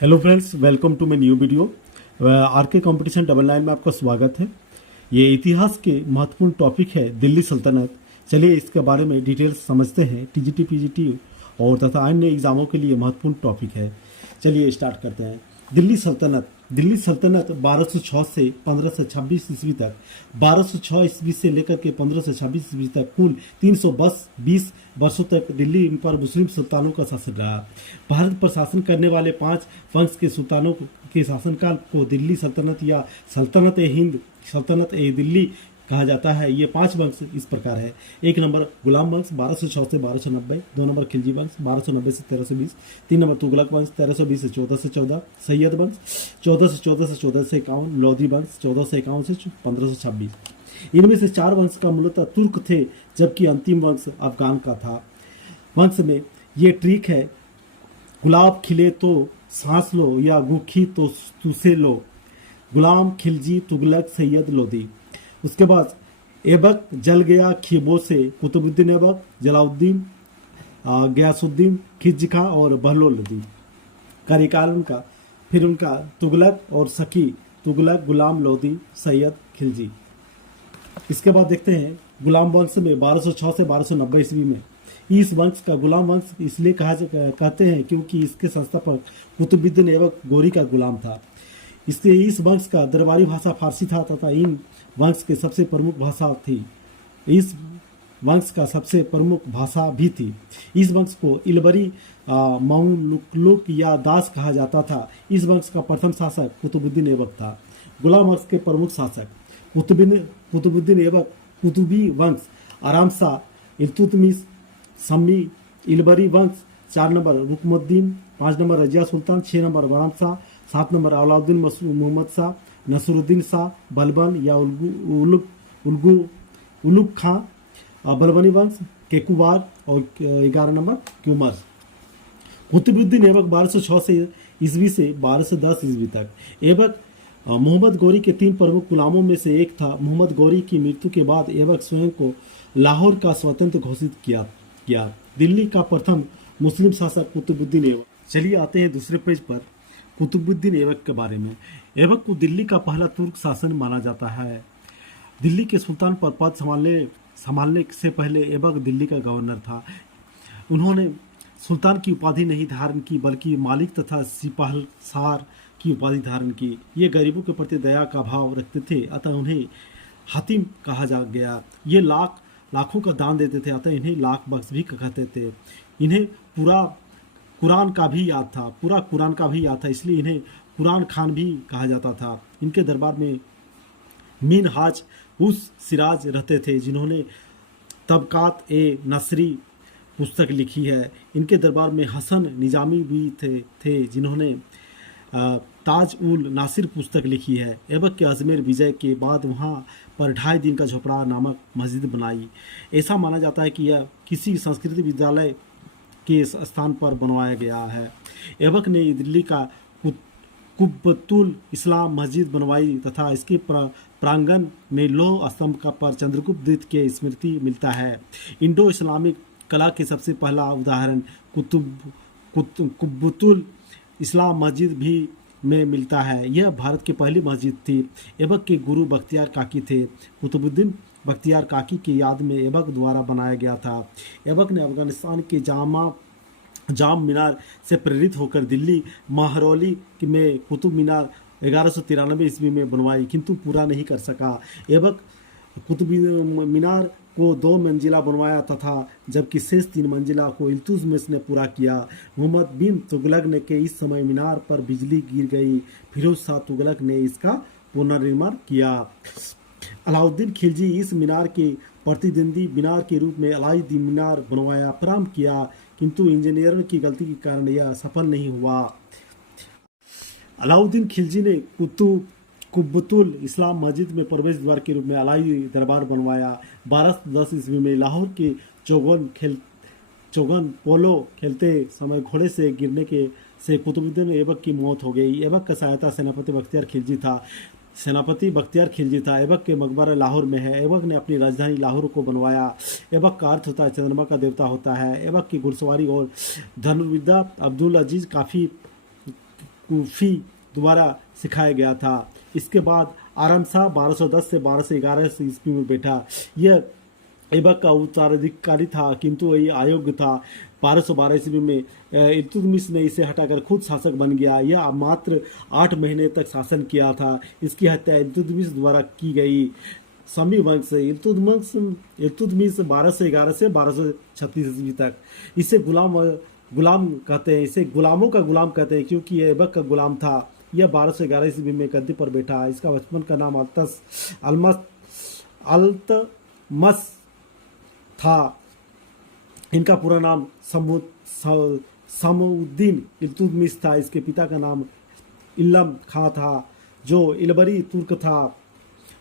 Hello friends, welcome to my new video. R K competition 99 में आपका स्वागत है। ये इतिहास के महत्वपूर्ण टॉपिक है दिल्ली सल्तनत। चलिए इसके बारे में डिटेल्स समझते हैं। टीजीटी पीजीटी और तथा अन्य एग्जामों के लिए महत्वपूर्ण टॉपिक है। चलिए स्टार्ट करते हैं। दिल्ली सल्तनत 1206 से 1526 ईस्वी तक, 1206 ईस्वी से लेकर के 1526 ईस्वी तक कुल 320 वर्षों तक दिल्ली इन पर मुस्लिम सुल्तानों का शासन रहा। भारत पर शासन करने वाले 5 वंश के सुल्तानों के शासनकाल को दिल्ली सल्तनत या सल्तनत ए हिंद, सल्तनत ए दिल्ली कहा जाता है। ये 5 वंश इस प्रकार है। 1 नंबर गुलाम वंश 1206 से 1290, 2 नंबर खिलजी वंश 1290 से 1320, 3 नंबर तुगलक वंश 1320 से 1414, सैयद वंश 1414 से 1451, लोधी वंश 1451 से 1526। इनमें से 4 वंश का मूलतः तुर्क थे, जबकि अंतिम वंश अफगान का था। वंश में ये ट्रिक है, गुलाब खिले तो सांस लो या गुखी तो तुसे लो। गुलाम, खिलजी, तुगलक, सैयद, लोधी। उसके बाद ऐबक जल गया खीबो से कुतुबुद्दीन ऐबक, जलाउद्दीन, गयासुद्दीन, खिज्जी खां और बहलोल लोधी। कार्यकाल उनका, फिर उनका तुगलक और सकी, तुगलक, गुलाम, लोधी, सैयद, खिलजी। इसके बाद देखते हैं गुलाम वंश में 1206 से 1290 ईस्वी में। इस वंश का गुलाम वंश इसलिए कहते हैं क्योंकि इसके संस्थापक कुतुबुद्दीन ऐबक गोरी का गुलाम था। इससे इस वंश का दरबारी भाषा फारसी था तथा इन वंश के सबसे प्रमुख भाषा थी। इस वंश का सबसे प्रमुख भाषा भी थी। इस वंश को इलबरी मौलुक या दास कहा जाता था। इस वंश का प्रथम शासक कुतुबुद्दीन ऐबक था। गुलाम वंश के प्रमुख शासक कुतुबुद्दीन ऐबक, कुतुबी वंश, आराम शाह, इल्तुतमिश, सम्मी, इलबरी वंश, 4 number रुकमुद्दीन, 5 number Razia Sultan, 6 number बराम Shah, 7 number Alauddin Mohammad Shah, Nasruddin Shah, Balban या उलुग खां, बलबनी वंश, केकुबार और 11 नंबर क्यूमर। कुतुबुद्दीन ऐबक 1206 से ईस्वी से 1210 ईस्वी तक। ऐबक मोहम्मद गौरी के 3 प्रमुख गुलामों में से एक था। मोहम्मद गौरी की मृत्यु के बाद ऐबक स्वयं को लाहौर का स्वतंत्र घोषित किया। दिल्ली का प्रथम मुस्लिम शासक कुतुबुद्दीन ऐबक। चलिए आते हैं दूसरे पेज पर कुतुबुद्दीन ऐबक के बारे में। ऐबक को दिल्ली का पहला तुर्क शासन माना जाता है। दिल्ली के सुल्तान पर पद संभालने से पहले ऐबक दिल्ली का गवर्नर था। उन्होंने सुल्तान की उपाधि नहीं धारण की, बल्कि मालिक तथा सिपाहसार की उपाधि धारण की। ये गरीबों के प्रति दया का भाव रखते थे, अतः उन्हें हातिम कहा जा गया। ये लाखों का दान देते थे, अतः इन्हें लाख बख्श भी कहते थे। इन्हें पूरा कुरान का भी याद था, इसलिए इन्हें कुरान खान भी कहा जाता था। इनके दरबार में मीन हाज उस सिराज रहते थे, जिन्होंने तबकात ए नसरी पुस्तक लिखी है। इनके दरबार में हसन निजामी भी थे जिन्होंने ताज उल नासिर पुस्तक लिखी है। ऐबक के अजमेर विजय के बाद वहाँ पर 2.5 दिन का झोपड़ा नामक मस्जिद बनाई। ऐसा माना जाता है कि यह किसी संस्कृत विद्यालय के स्थान पर बनवाया गया है। ऐबक ने दिल्ली का कुब्बतुल इस्लाम मस्जिद बनवाई तथा इसके प्रांगण में लौह स्तंभ का पर चंद्रगुप्त द्वितीय के स्मृति मिलता है। इंडो इस्लामिक कला के सबसे पहला उदाहरण कुब्बतुल इस्लाम मस्जिद भी में मिलता है। यह भारत की पहली मस्जिद थी। ऐबक के गुरु बख्तियार काकी थे। कुतुबुद्दीन बख्तियार काकी की याद में ऐबक द्वारा बनाया गया था। ऐबक ने अफगानिस्तान के जाम मीनार से प्रेरित होकर दिल्ली महरौली में कुतुब मीनार 1193 ईस्वी में बनवाई, किंतु पूरा नहीं कर सका। ऐबक कुतुब मीनार को 2 मंजिला बनवाया तथा जबकि शेष 3 मंजिला को इल्तुतमिश ने पूरा किया। मोहम्मद बिन तुगलक ने के इस समय मीनार पर बिजली गिर गई। फिरोज शाह तुगलक ने इसका पुनर्निर्माण किया। अलाउद्दीन खिलजी इस मीनार के प्रतिद्वंदी मीनार के रूप में अलाई दी मीनार बनवाया प्रारंभ किया, किंतु इंजीनियरों की गलती के कारण यह सफल नहीं हुआ। अलाउद्दीन खिलजी ने कुब्बतुल इस्लाम मस्जिद में प्रवेश द्वार के रूप में अलाई दरबार बनवाया। 1210 ईस्वी में लाहौर के चौगन पोलो खेलते समय घोड़े से गिरने से कुतुबुद्दीन ऐबक की मौत हो गई। ऐबक का सहायता सेनापति बख्तियार खिलजी था। ऐबक के मकबरा लाहौर में है। ऐबक ने अपनी राजधानी लाहौर को बनवाया। ऐबक का अर्थ होता है चंद्रमा का देवता होता है। ऐबक की घुड़सवारी और धनुर्विद्या अब्दुल अजीज कूफी द्वारा सिखाया गया था। इसके बाद आरम शाह 1210 से 1211 ईस्वी में बैठा। यह ऐबक का उत्तराधिकारी था, किंतु ये अयोग्य था। 1212 ईस्वी में इल्तुतमिश ने इसे हटाकर खुद शासक बन गया। यह मात्र 8 महीने तक शासन किया था। इसकी हत्या इल्तुतमिश द्वारा की गई। समी वंश से इल्तुतमिश 1211 से 1236 ईस्वी तक। इसे गुलाम कहते हैं, इसे गुलामों का गुलाम कहते हैं, क्योंकि यह ऐबक का गुलाम था। यह 1211 ईस्वी में गद्दी पर बैठा। इसका बचपन का नाम अल्तमस था। इनका पूरा नाम समुद्दीन इल्तुतमिश था। इसके पिता का नाम इल्लम खां था, जो इलबरी तुर्क था।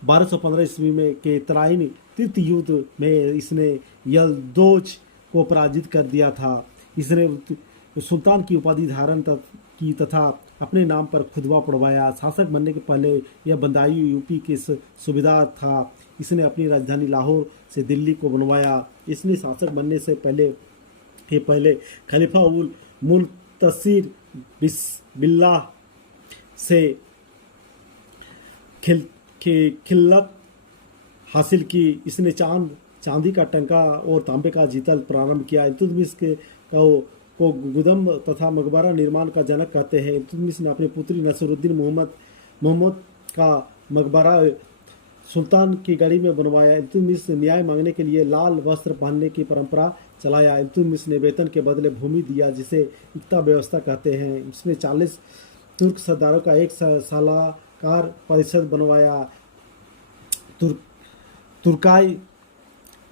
1215 ईस्वी में के तराइन तृतीय युद्ध में इसने यल्दोज को पराजित कर दिया था। इसने सुल्तान की उपाधि धारण की तथा अपने नाम पर खुतबा पढ़वाया। शासक बनने के पहले यह बंदायूं यूपी के सूबेदार था। इसने अपनी राजधानी लाहौर से दिल्ली को बनवाया। इसने शासक बनने से पहले खलीफा उल मुल्तसिर बिल्लाह से खिल्लत हासिल की। इसने चांदी का टंका और तांबे का जीतल प्रारंभ किया। इल्तुतमिश को गुदम तथा मकबरा निर्माण का जनक कहते हैं। इल्तुतमिश ने अपनी पुत्री नसरुद्दीन मोहम्मद का मकबरा सुल्तान की गढ़ी में बनवाया। इल्तुतमिश ने न्याय मांगने के लिए लाल वस्त्र पहनने की परंपरा चलाया। इल्तुतमिश ने वेतन के बदले भूमि दिया, जिसे इक्ता व्यवस्था कहते हैं। उसने 40 तुर्क सरदारों का एक सलाहकार परिषद बनवाया। तुर्काई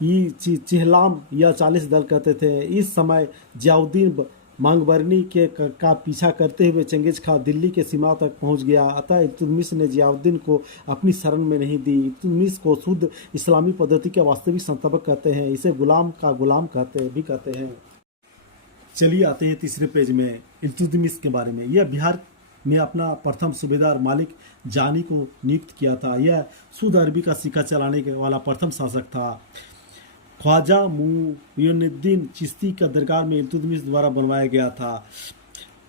चिहलाम या 40 दल कहते थे। इस समय जियाउद्दीन मांगबरनी का पीछा करते हुए चंगेज खां दिल्ली के सीमा तक पहुंच गया। अतः इल्तुतमिश ने जियाउद्दीन को अपनी शरण में नहीं दी। इल्तुतमिश को शुद्ध इस्लामी पद्धति के वास्तविक संस्थापक कहते हैं। इसे गुलाम का गुलाम कहते हैं। चलिए आते हैं तीसरे पेज में इल्तुतमिश के बारे में। यह बिहार में अपना प्रथम सूबेदार मालिक जानी को नियुक्त किया था। यह शुद्ध अरबी का सिक्का चलाने वाला प्रथम शासक था। ख्वाजा मुइनुद्दीन चिश्ती का दरगाह में इल्तुतमिश द्वारा बनवाया गया था।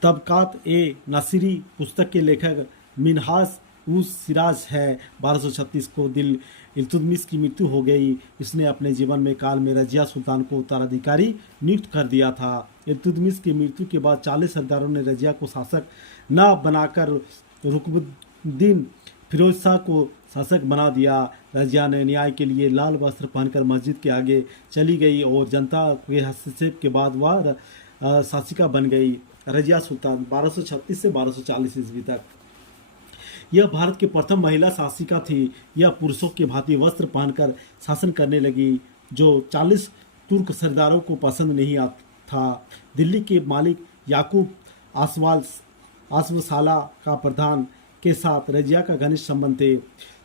तबकात ए नासिरी पुस्तक के लेखक मिनहाज उस सिराज है। 1236 को इल्तुतमिश की मृत्यु हो गई। इसने अपने जीवन में काल में रजिया सुल्तान को उत्तराधिकारी नियुक्त कर दिया था। इल्तुतमिश की मृत्यु के बाद 40 सरदारों ने रजिया को शासक न बनाकर रुकनुद्दीन फिरोज शाह को शासक बना दिया। रजिया ने न्याय के लिए लाल वस्त्र पहनकर मस्जिद के आगे चली गई और जनता के हस्तक्षेप के बाद वह शासिका बन गई। रजिया सुल्तान 1236 से 1240 ईस्वी तक। यह भारत की प्रथम महिला शासिका थी। यह पुरुषों के भांति वस्त्र पहनकर शासन करने लगी, जो 40 तुर्क सरदारों को पसंद नहीं था। दिल्ली के मालिक याकूब आसवसाला का प्रधान के साथ रजिया का घनिष्ठ संबंध थे।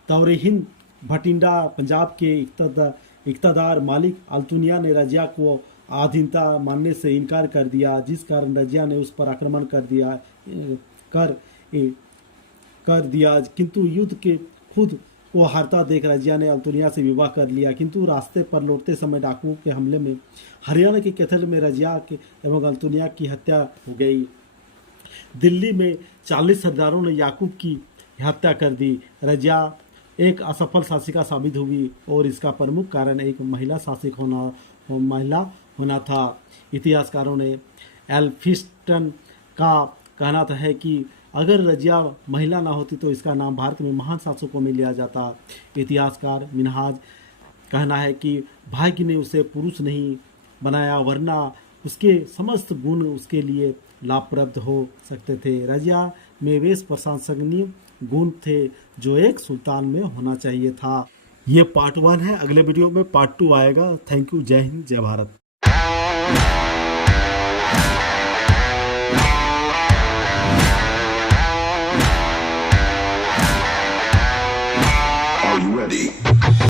तौरे हिंद भटिंडा पंजाब के इक़्तिदार मालिक अल्तुनिया ने रजिया को आधीनता मानने से इनकार कर दिया, जिस कारण रजिया ने उस पर आक्रमण कर दिया। किंतु युद्ध के खुद को हारता देख रजिया ने अल्तुनिया से विवाह कर लिया। किंतु रास्ते पर लौटते समय डाकुओं के हमले में हरियाणा के कैथल में रजिया एवं अल्तुनिया की हत्या हो गई। दिल्ली में 40 सरदारों ने याकूब की हत्या कर दी। रजिया एक असफल शासिका साबित हुई और इसका प्रमुख कारण एक महिला शासक होना था। इतिहासकारों ने एल्फिस्टन का कहना था है कि अगर रजिया महिला ना होती तो इसका नाम भारत में महान शासकों में लिया जाता। इतिहासकार मिनहाज कहना है कि भाग्य ने उसे पुरुष नहीं बनाया, वरना उसके समस्त गुण उसके लिए लाभप्रद हो सकते थे। रजिया में वेश प्रशंसनीय गुण थे, जो एक सुल्तान में होना चाहिए था। ये पार्ट 1 है। अगले वीडियो में पार्ट 2 आएगा। Thank you. जय हिंद, जय भारत।